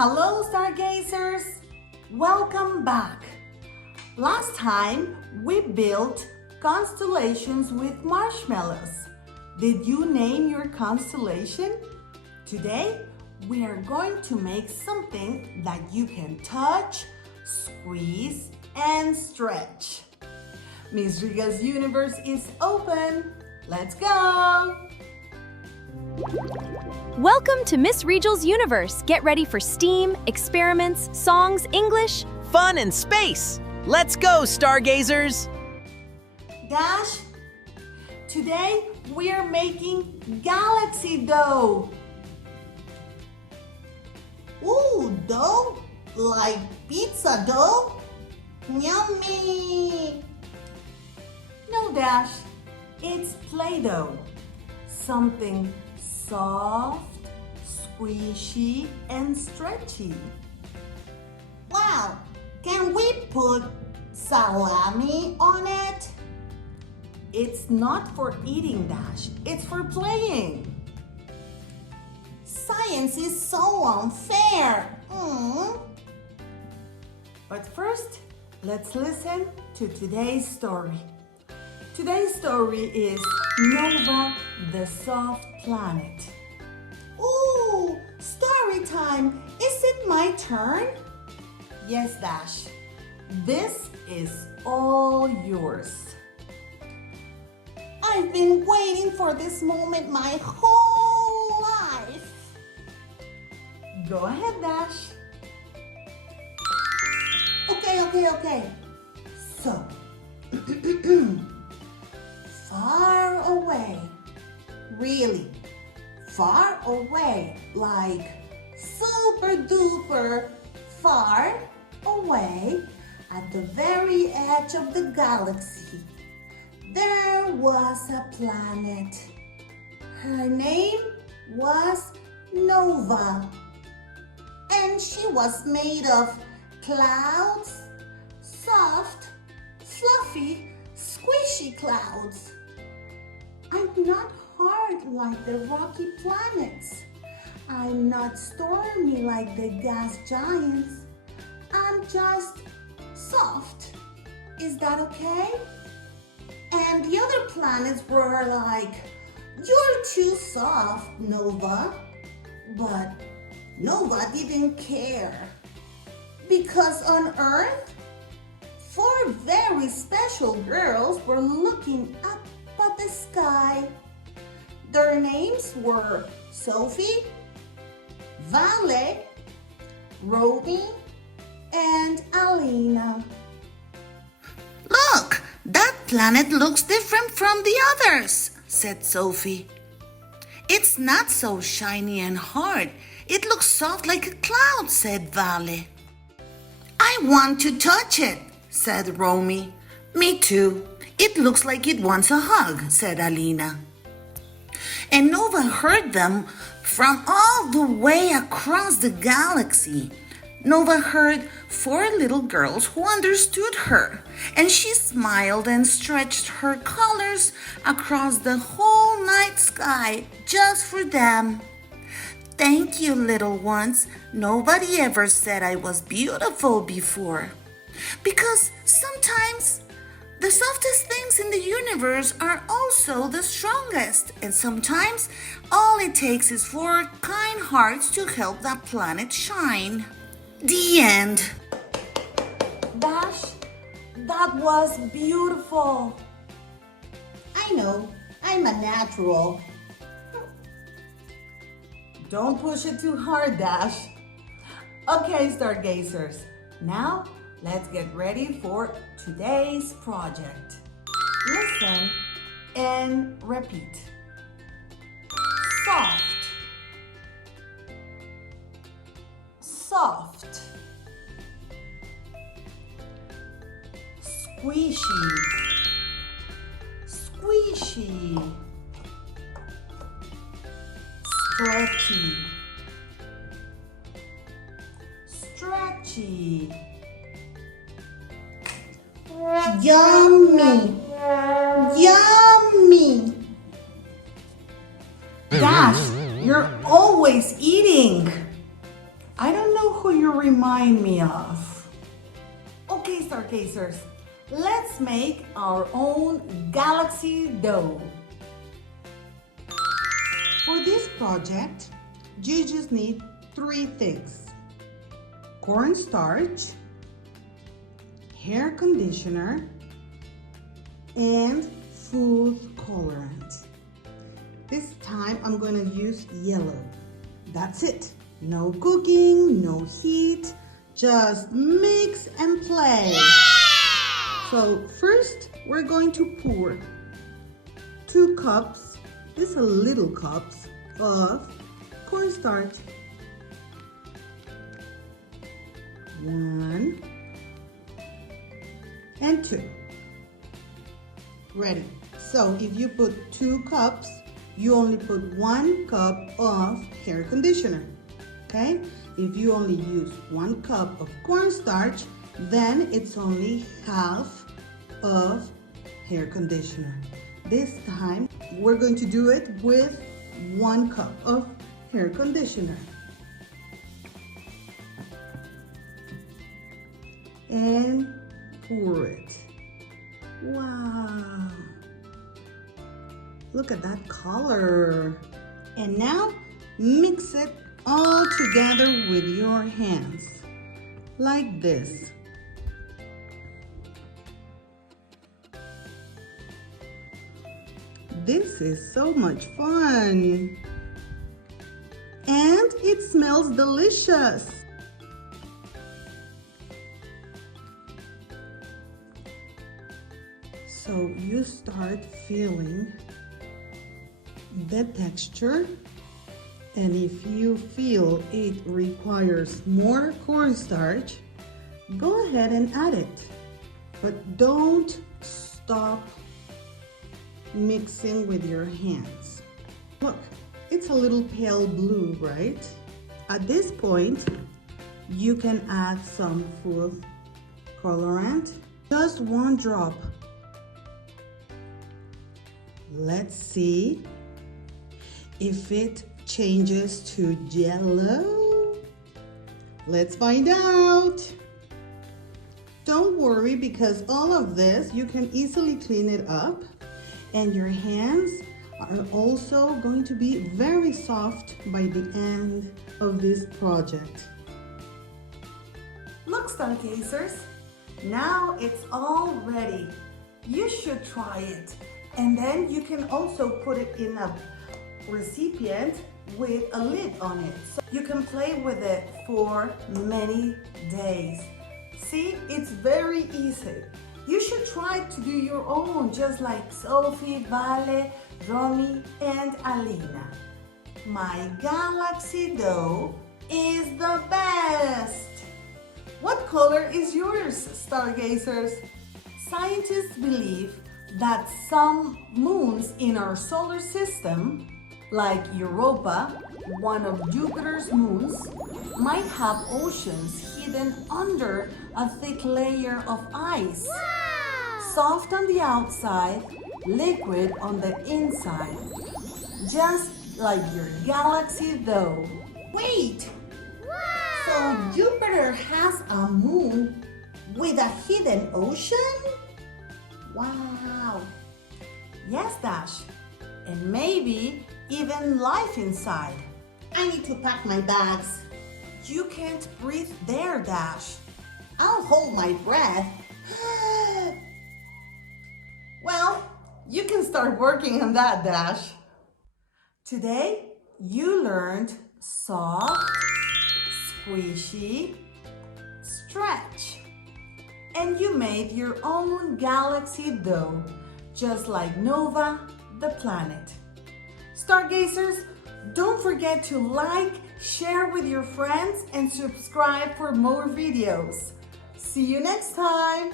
Hello, Stargazers! Welcome back. Last time we built constellations with marshmallows. Did you name your constellation? Today we are going to make something that you can touch, squeeze, and stretch. Miss Rigel's universe is open. Let's go! Welcome to Miss Rigel's universe. Get ready for STEAM, experiments, songs, English, fun, and space. Let's go, Stargazers! Dash, today we are making galaxy dough. Ooh, dough? Like pizza dough? Yummy! No, Dash, it's Play-Doh. Something soft, squishy, and stretchy. Wow! Can we put salami on it? It's not for eating, Dash. It's for playing. Science is so unfair. But first, let's listen to today's story. Today's story is Nova, the Soft Planet. Ooh, story time. Is it my turn? Yes, Dash. This is all yours. I've been waiting for this moment my whole life. Go ahead, Dash. Okay. So, far away, really far away, like super duper far away at the very edge of the galaxy, there was a planet. Her name was Nova, and she was made of clouds, soft, fluffy, squishy clouds. I'm not hard like the rocky planets. I'm not stormy like the gas giants. I'm just soft. Is that okay? And the other planets were like, you're too soft, Nova. But Nova didn't care. Because on Earth, four very special girls were looking up at the sky. Their names were Sophie, Vale, Roby, and Alina. Look, that planet looks different from the others, said Sophie. It's not so shiny and hard. It looks soft like a cloud, said Vale. I want to touch it, said Romy. Me too. It looks like it wants a hug, said Alina. And Nova heard them from all the way across the galaxy. Nova heard four little girls who understood her, and she smiled and stretched her colors across the whole night sky just for them. Thank you, little ones. Nobody ever said I was beautiful before. Because sometimes the softest things in the universe are also the strongest, and sometimes all it takes is for kind hearts to help that planet shine. The end. Dash, that was beautiful. I know, I'm a natural. Don't push it too hard, Dash. Okay, Stargazers. Now, let's get ready for today's project. Listen and repeat. Soft. Soft. Squishy. Squishy. Stretchy. Stretchy. Yummy. Yummy. Dash, you're always eating. I don't know who you remind me of. Okay, Stargazers, let's make our own galaxy dough. For this project, you just need 3 things: cornstarch, hair conditioner, and food colorant. This time I'm gonna use yellow. That's it. No cooking, no heat, just mix and play. So first we're going to pour 2 cups, these are little cups of cornstarch. 1 and 2. Ready. So if you put 2 cups, you only put 1 cup of hair conditioner. Okay? If you only use 1 cup of cornstarch, then it's only half of hair conditioner. This time, we're going to do it with 1 cup of hair conditioner. And pour it. Wow! Look at that color. And now mix it all together with your hands, like this. This is so much fun. And it smells delicious. So you start feeling the texture, and if you feel it requires more cornstarch, go ahead and add it. But don't stop mixing with your hands. Look, it's a little pale blue, right? At this point, you can add some food colorant, just 1 drop. Let's see if it changes to yellow. Let's find out. Don't worry, because all of this you can easily clean it up, and your hands are also going to be very soft by the end of this project. Look, Stargazers, now it's all ready. You should try it. And then you can also put it in a recipient with a lid on it. So you can play with it for many days. See, it's very easy. You should try to do your own, just like Sophie, Vale, Romy, and Alina. My galaxy dough is the best. What color is yours, Stargazers? Scientists believe that some moons in our solar system, like Europa, one of Jupiter's moons, might have oceans hidden under a thick layer of ice. Wow! Soft on the outside, liquid on the inside. Just like your galaxy dough. Wait! Wow! So Jupiter has a moon with a hidden ocean? Wow! Yes, Dash. And maybe even life inside. I need to pack my bags. You can't breathe there, Dash. I'll hold my breath. Well, you can start working on that, Dash. Today, you learned soft, squishy, stretch. And you made your own galaxy dough, just like Nova, the planet. Stargazers, don't forget to like, share with your friends, and subscribe for more videos. See you next time!